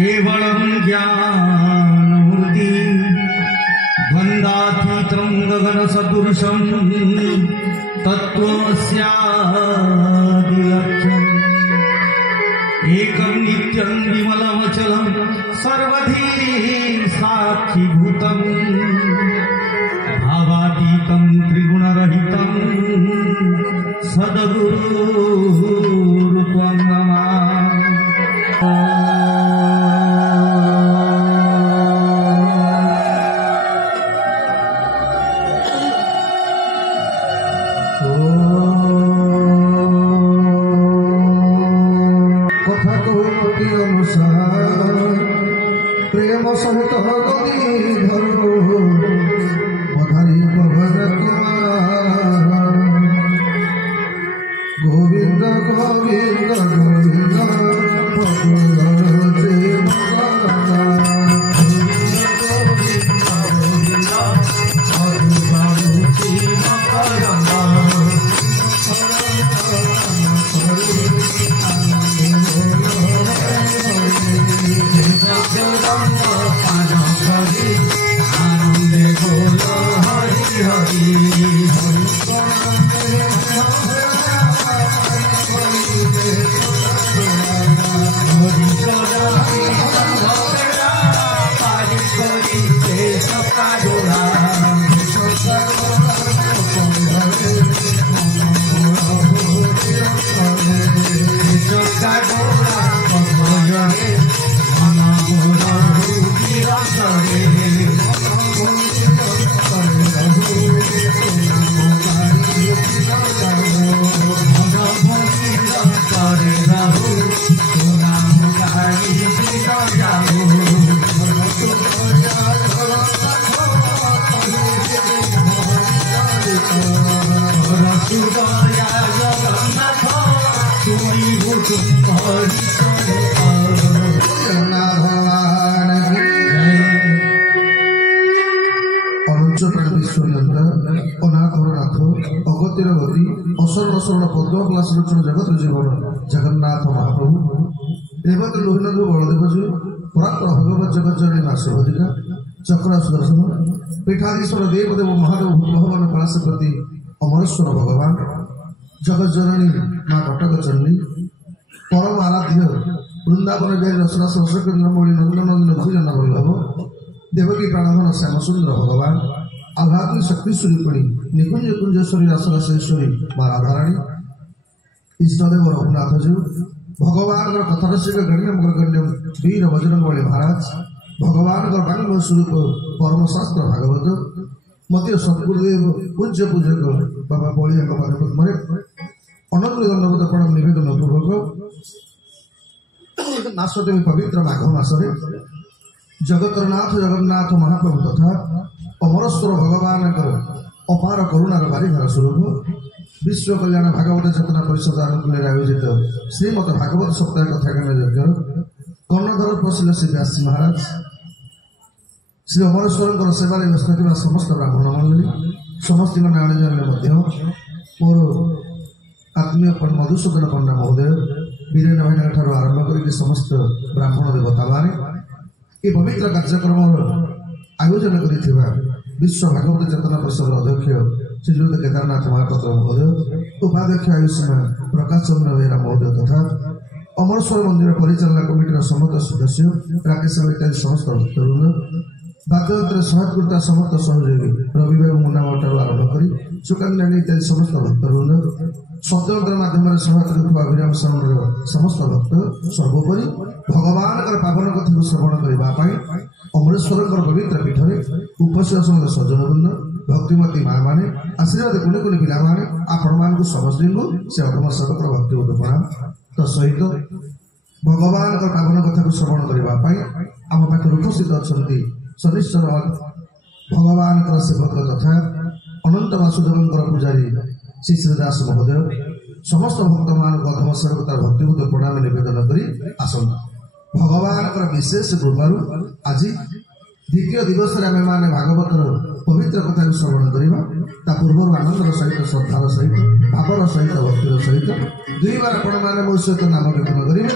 केवलं ज्ञानमूर्ति द्वन्द्वातीतं गगनसदृशं तत्त्वस्यादिलक्ष्यम् एकं नित्यं विमलमचलं सर्वधी साक्षीभूतं भावातीतं त्रिगुणरहितं सद्गुरु त्वं नमामि। प्रेम सहित गति धरो बधाई पवन कुमार गोविंद गोविंद गोविंद जगत जीवन जगन्नाथ महाप्रभु देवत लोहिनंदु बलदेव जी परात्पर भगवत जगत जननी माँ सुभद्रिका चक्र सुदर्शन पीठाधीश्वर देवदेव महादेव भगवान कलाशपति अमरेश्वर भगवान जगत जननी माँ कटक चंडी परम आराध्य वृंदावन जय रसरा सरस्वती नंदनंदन भूजन वल्लभ देवकी प्राणधन श्यामसुंदर भगवान आह्लादनी शक्ति स्वरूपिणी निकुंज कुंजेश्वरी रासरासेश्वरी माँ राधाराणी इष्टदेव रघुनाथ जी भगवान कथारसिक गण्यम गण्यम वीर बजरंग बली महाराज भगवान वांग्मय स्वरूप परम शास्त्र भागवत मत सद्गुरुदेव पूज्य पूजक बाबा बलिया पद्मे अनंत दंडवत प्रणाम निवेदन पूर्वक मासदेवी पवित्र माघ मासरे जगतरनाथ जगन्नाथ महाप्रभु तथा अमरेश्वर भगवान अपार करुणार बारिधार स्वरूप विश्व कल्याण भागवत चेतना परिषद अनुकूल आयोजित श्रीमद भागवत सप्ताह कथा ज्ञान यज्ञ कर्णधर प्रसिद्ध श्री व्यास महाराज श्री अमरेश्वर सेवा व्यवस्था थी समस्त ब्राह्मण मंडली समस्त नारायण मोर आत्मीय मधुसूदन पंडा महोदय वीरेन्द्र भाईना ठार आरंभ कर समस्त ब्राह्मण देवता माने ये पवित्र कार्यक्रम आयोजन कर विश्व भागवत चेतना परिषद अध्यक्ष श्रीयुक्त केदारनाथ महापात्र महोदय उपाध्यक्ष आयुष्मान प्रकाश चंद्र बेहरा महोदय तथा अमरेश्वर मंदिर परिचालना कमिटर समस्त सदस्य राकेश इत्यादि समस्त भक्तवृंद वाद्ययंत्र सहकृता समस्त सहयोगी रविवार मुन्ना ठार आरंभ कर सुकन्या इत्यादि समस्त भक्तवृंद शब्दयंत्र माध्यम सहायता अभिराम शरण समस्त भक्त सर्वोपरि भगवान पावन कथा श्रवण करने अमरेश्वर पवित्र पीठ में उपस्थित समस्त सज्जनवृंद भक्तिमती माँ मैंने आशीर्वाद कुने कुने पिला मैंने आपण मान समस्त से अधम सेवक भक्तिवत प्रणाम तो सहित भगवान पावन कथा श्रवण करने आम पाखे उपस्थित अच्छा शनिश्चर भगवान सेवक तथा अनंत वासुदेव पूजारी श्री श्रीदास महोदय समस्त भक्त मान अधम सेवक तार भक्तिवत प्रणाम निवेदन कर आसंत भगवान विशेष कृपारू आज द्वितीय दिवस आम मैंने भागवतर पवित्र कथा श्रवण करवा पूर्व आनंदर सहित श्रद्धार सहित भावर सहित भक्तिर सहित दुई बार आपण मैंने मो सहित नाम कीर्तन करेंगे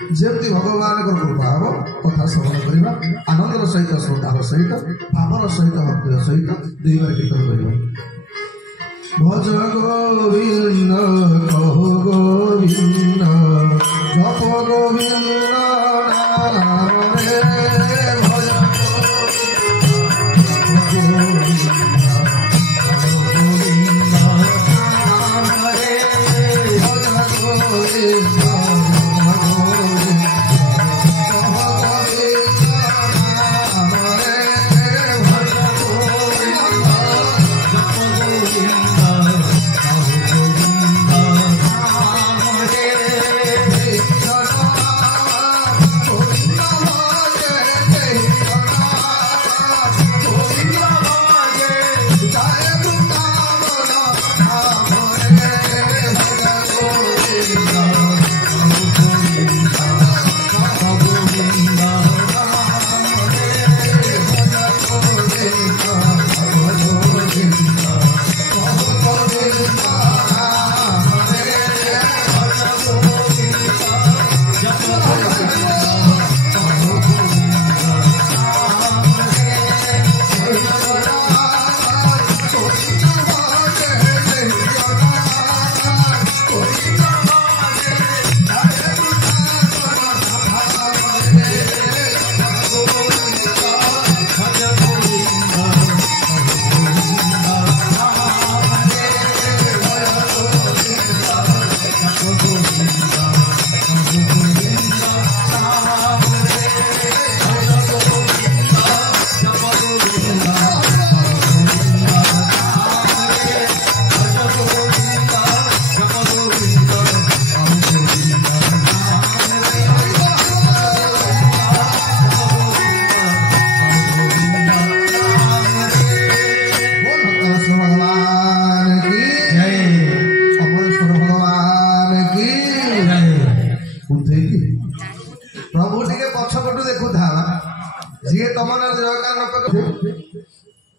ଯେମିତି ଭଗବାନଙ୍କର କୃପା ହବ କଥା ଶ୍ରବଣ କରିବା ଆନନ୍ଦର ସହିତ ଶ୍ରଦ୍ଧାର ସହିତ ଭାବର ସହିତ ଭକ୍ତିର ସହିତ ଦୁଇବାର କୀର୍ତ୍ତନ କରିବା। ଭଜ ଗୋବିନ୍ଦ କହ ଗୋବିନ୍ଦ ଜପ ଗୋବିନ୍ଦ ନାମରେ ଭଜ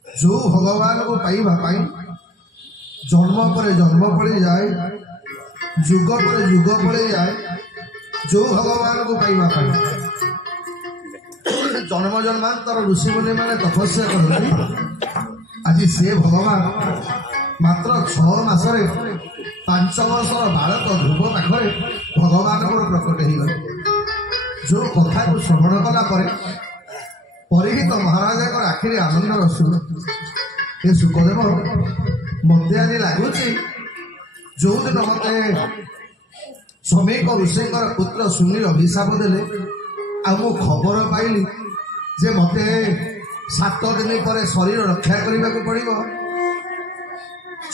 जो भगवान को पाइबा जन्म पर जन्म पड़ी जाए जुग पर जुग पड़ी जाए जो भगवान को पाइबा जन्म जन्मांतर ऋषि मुनि मैंने तपस्या करते आज से भगवान मात्र 6 मासरे 5 वर्षर बालक ध्रुव पाखे भगवान को प्रकट हो गले जो कथा को श्रवण कला परिहित महाराज आखिरी आनंद रसुल ये सुखदेव मत आज लगुच जो दिन मत श्रमिक ऋषि पुत्र सुनील अभिशाप देले आ मु खबर पाइली जे मत 7 दिन पर शरीर रक्षा करने को पड़ो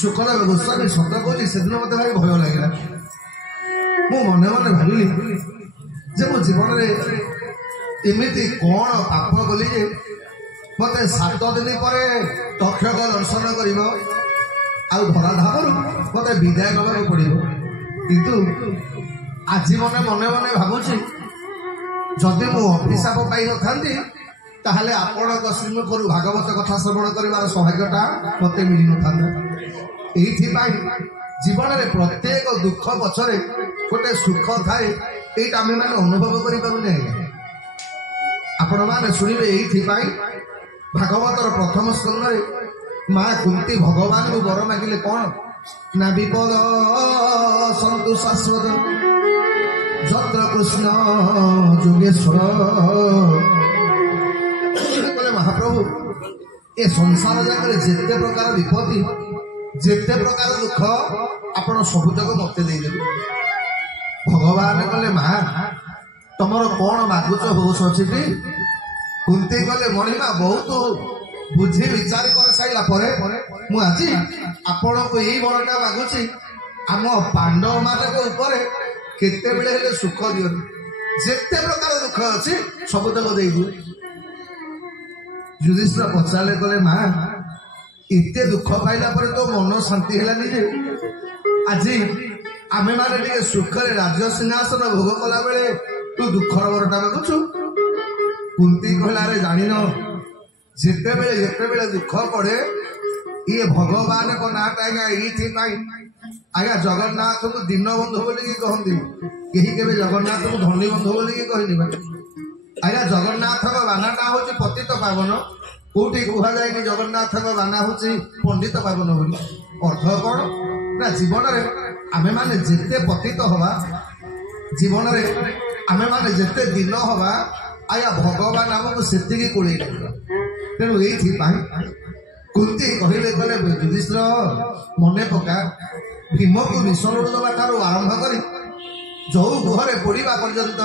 सुखदेव गोस्वामी सत कह से दिन मत भाई भय लगे मु मने मने भाविली जे मो जीवन में एमती कौन पाप गली जे मत 7 दिन पर तक्षक दर्शन कर धराधाम मत विदाय नवा पड़ो किंतु आज मने मने मने भावुची जदि मु अभिशाप पाई न था ताहले आपण श्रीमुख भागवत कथा श्रवण कर सौभाग्यटा मत मिल न था जीवन में प्रत्येक दुख पछरे गोटे सुख थाए यहाँ आम मैंने अनुभव करें आपण मैंने शुणवे ये भागवतर प्रथम स्कंद माँ कुंती भगवान को वर मागिले कौन ना विपद सन्तु शाश्वत जत्र कृष्ण जोगेश्वर महाप्रभु ए संसार जाकर जिते प्रकार विपत्ति जिते प्रकार दुख आपण सबुतक मत देदेवे भगवान कहले माँ तमर कौन मागुच होश अच्छी कुंती कहले मणिमा बहुत बुझी विचार कर सारा मुझे आपण को यही वरटा मागुची आम पांडव मान केते बेले सुख दियो जिते प्रकार दुख अच्छी सबुतक दे युधिष्ठिर पचारे कहले माँ इते दुख पाइला पर तो मन शांति है आज आमे माने टिके सुखरे राज्य सिंहासन भोग कला बेले तू दुखर वरटा मागुचु कुंती कहला रे जानिन जिते बेले दुख पड़े ये भगवान को नाटा ये आज्ञा जगन्नाथ को दीन बंधु बोलिकी कहती कहीं के जगन्नाथ को धनी बंधु बोलिकी कहनी आज्ञा जगन्नाथ बानाटा हूँ पतित पावन कोटी कह जाए जगन्नाथ बाना हूँ पंडित पावन बोली अर्थ कौन ना जीवन आमे माने जेते पतित हवा जीवन आमे माने जेते दिन हवा आया भगवान आमको सेतिकी कोड़े तेणु ये कुंती कहले कले युधिष्ठिर मने पका भीम को मिशन दबा ठार आरंभ कर जो गुहरे पड़ा पर्यंत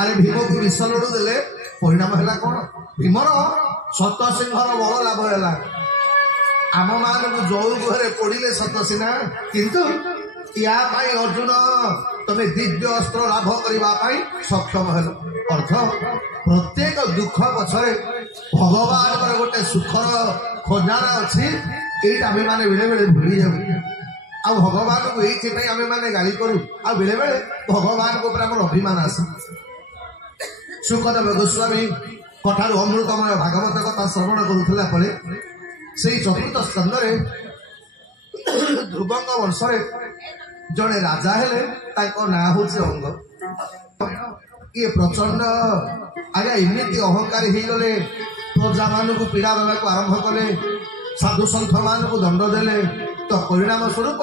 अरे भीम को मिशन देले परिणाम है कौन भीमर सत सिंहर बल लाभ है आम मान जो गुहरे पड़े सत सिंह किंतु या अर्जुन तमे दिव्य अस्त्र लाभ करने सक्षम है अर्थ प्रत्येक दुख पछरे भगवान गोटे सुखर खजाना अच्छी यही आम मैंने बेले बेले भूली जाऊ आ भगवान को ये आम मैंने गाली करूँ आ बेले बेले भगवान को अभिमान आसे सुखदेव गोस्वामी कठार अमृतमय भागवत कथा श्रवण करुला से चतुर्थ स्कंद ध्रुवंग वंश जड़े राजा हेले ना हूँ अंग ये प्रचंड आज्ञा इमिति अहंकार हो गले प्रजा मान को पीड़ा देवाक आरंभ कले साधु सन्थ मान को दंड देले तो परिणाम स्वरूप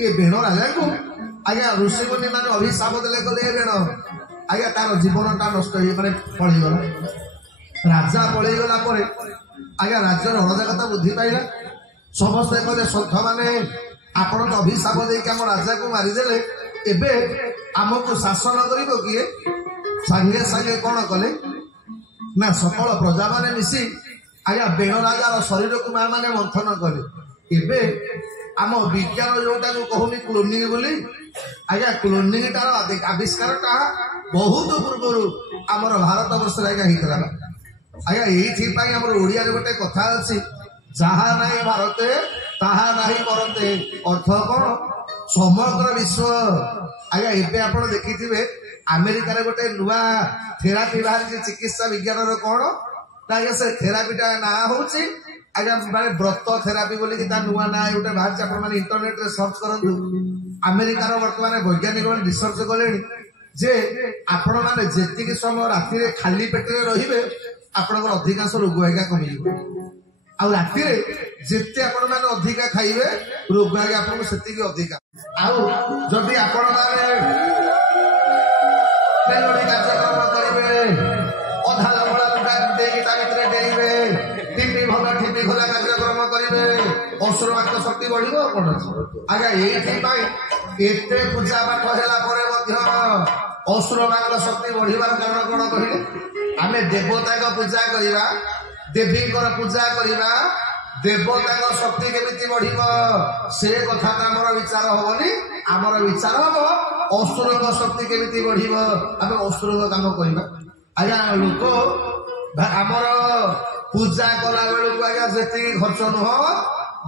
ये बेण राजा को आज्ञा ऋषि मुनि मान अभिशाप देले कले बेण आज्ञा तार जीवन टा नष्ट मैंने पड़गला राजा पड़गला आज्ञा राज्य अराजकता बुद्धि पाइला समस्ते कहले सन्थ मैंने आपण तो अभिशाप देके आम राजा को मारिदेले एबे आमको शासन कर किए सांगे सांगे कौन कले ना सकल प्रजा माने मिसी आज्ञा बेण राजार शरीर को माँ मैंने मंथन कले एबे आम विज्ञान जोटा को कहूनी क्लोनिंग बोली आज्ञा क्लोनिंग टार आविष्कार टा बहुत पूर्व आमर भारत वर्ष आज्ञा होता आज्ञा ये आम ओडिया गोटे कथा अच्छी जहा नहीं भारते ताहा नहीं मरते अर्थ कौन समग्र विश्व आज्ञा एबे आपण देखिथिबे अमेरिका गोटे नुआ थेरापी बाहर चिकित्सा विज्ञान कौन आज्ञा से थेरापीटा ना हूँ आज्ञा माने व्रत थेरापी बोली नुआ ना गोटे बाहर आप इंटरनेट रे सर्च करूँ अमेरिकार बर्तमान वैज्ञानिक मैंने रिसर्च कले जे आपण मैंने जी समय राति खाली पेटे रे आपण अधिकांश रोग आज्ञा कमिज आ राति जिते आपण मैंने अधिका खाइबे रोग आगे आपको से अधिका आदि आपण कार्यक्रम करेंगे अधा लंबा लुटा डेइबे टीपी भल ठीपी खोला कार्यक्रम करेंगे असुरवाद शक्ति बढ़ आज्ञा ये पूजा पाठ है असुरवाद शक्ति बढ़िबार कारण कौन कहले आमे देवता पूजा करवा देवी पूजा करवा देवता शक्ति केमिति बढ़िब से कथा आमर विचार हेनी आमर विचार हम असुर शक्ति केमिति बढ़िब आम असुर काम करवा आज्ञा लोक आमर पूजा कला बेलू आज्ञा जी खर्च नुह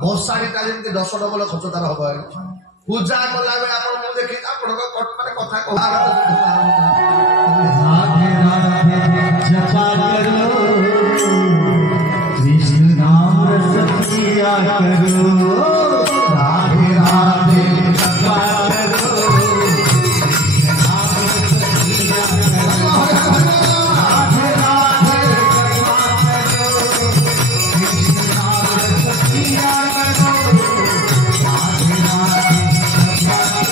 भसाणीटा जमी 10 डबल खर्च तार हम पूजा कला बेले आप देखी माने कथा कृष्ण नाम रस पिया करो राधे राधे जपा करो राधे राधे जपा करो कृष्ण नाम रस पिया करो राधे राधे जपा करो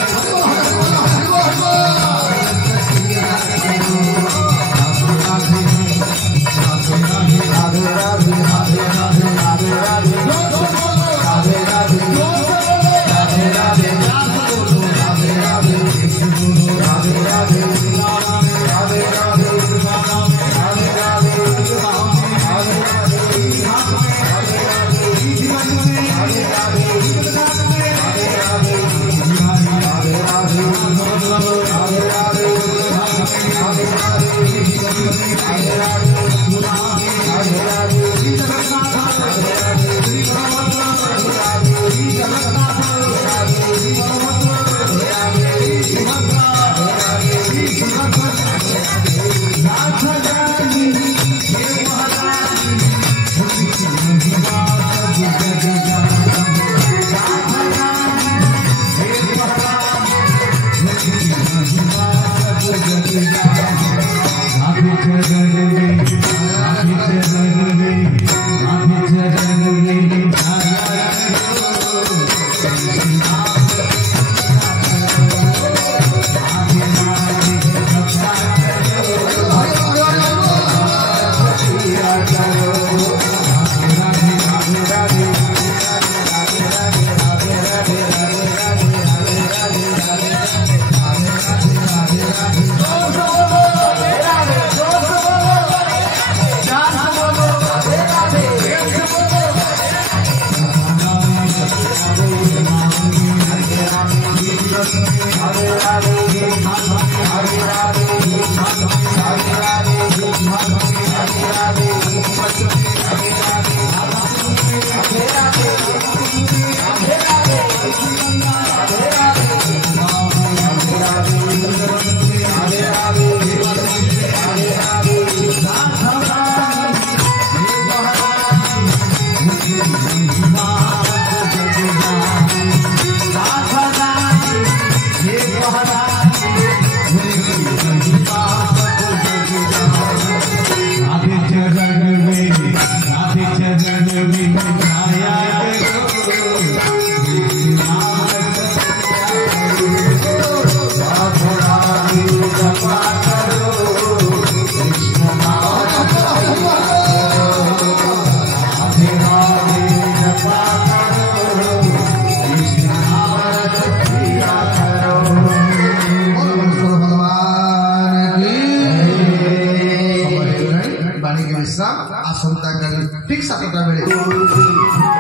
ठीक 7टा बेले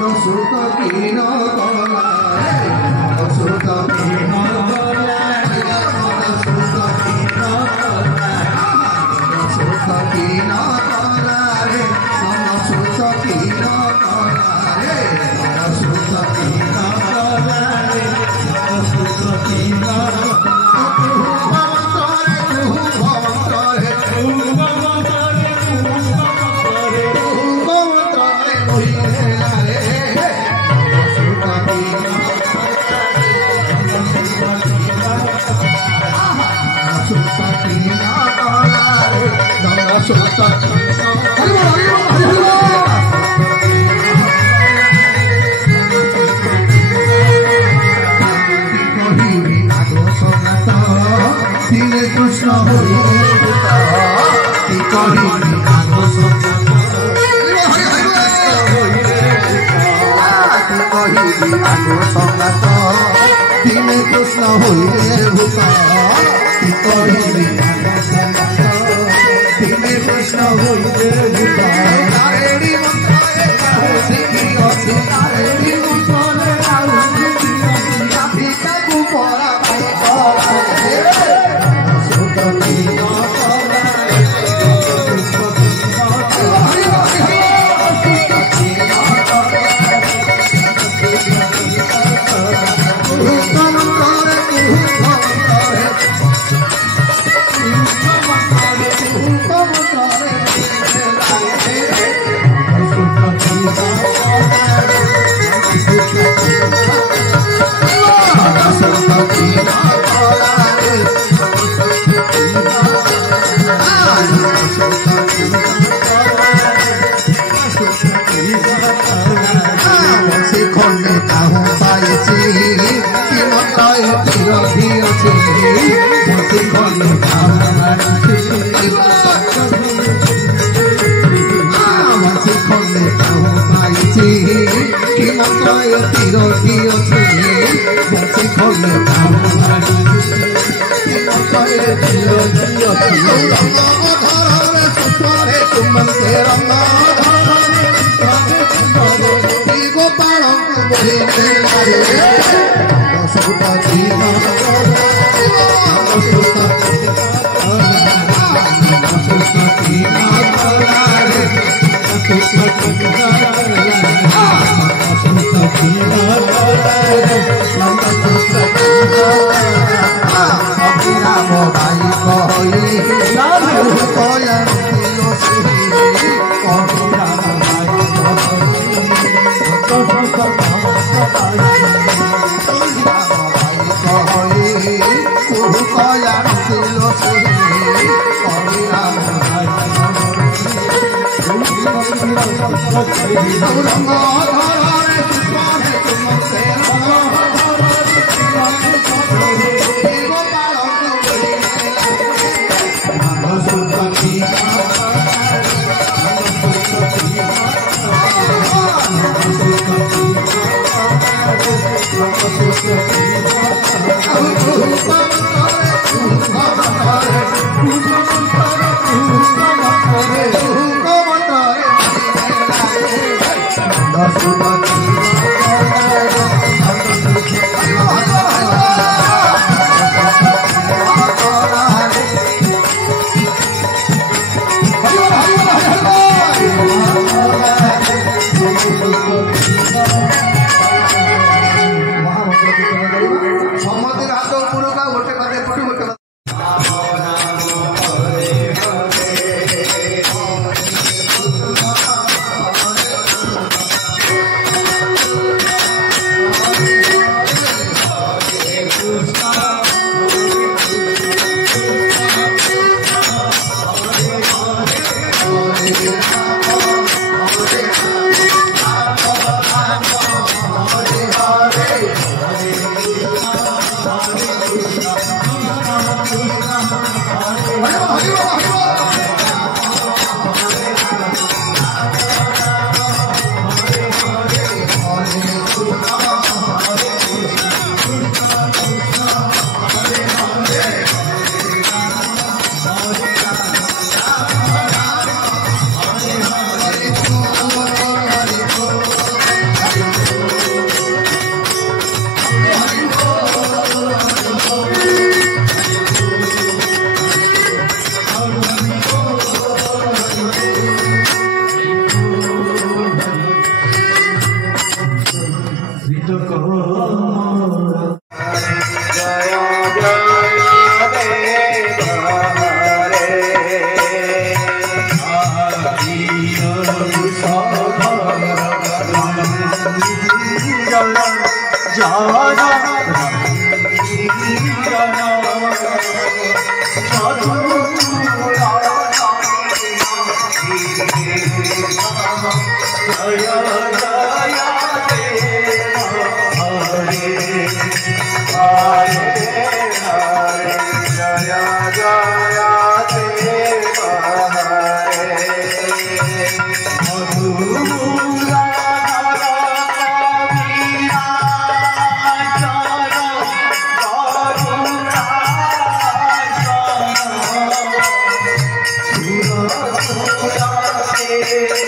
सुत कीन कला मन सुत कीन कला मन सुत कीन कला मन सुत कीन कला रे मन सुत कीन कला रे मन सुत कीन कला रे मन सुत कीन कृष्ण संगत दिने कृष्ण हुए भूत दिने कृष्ण हुए भूत नारेणी Yeah.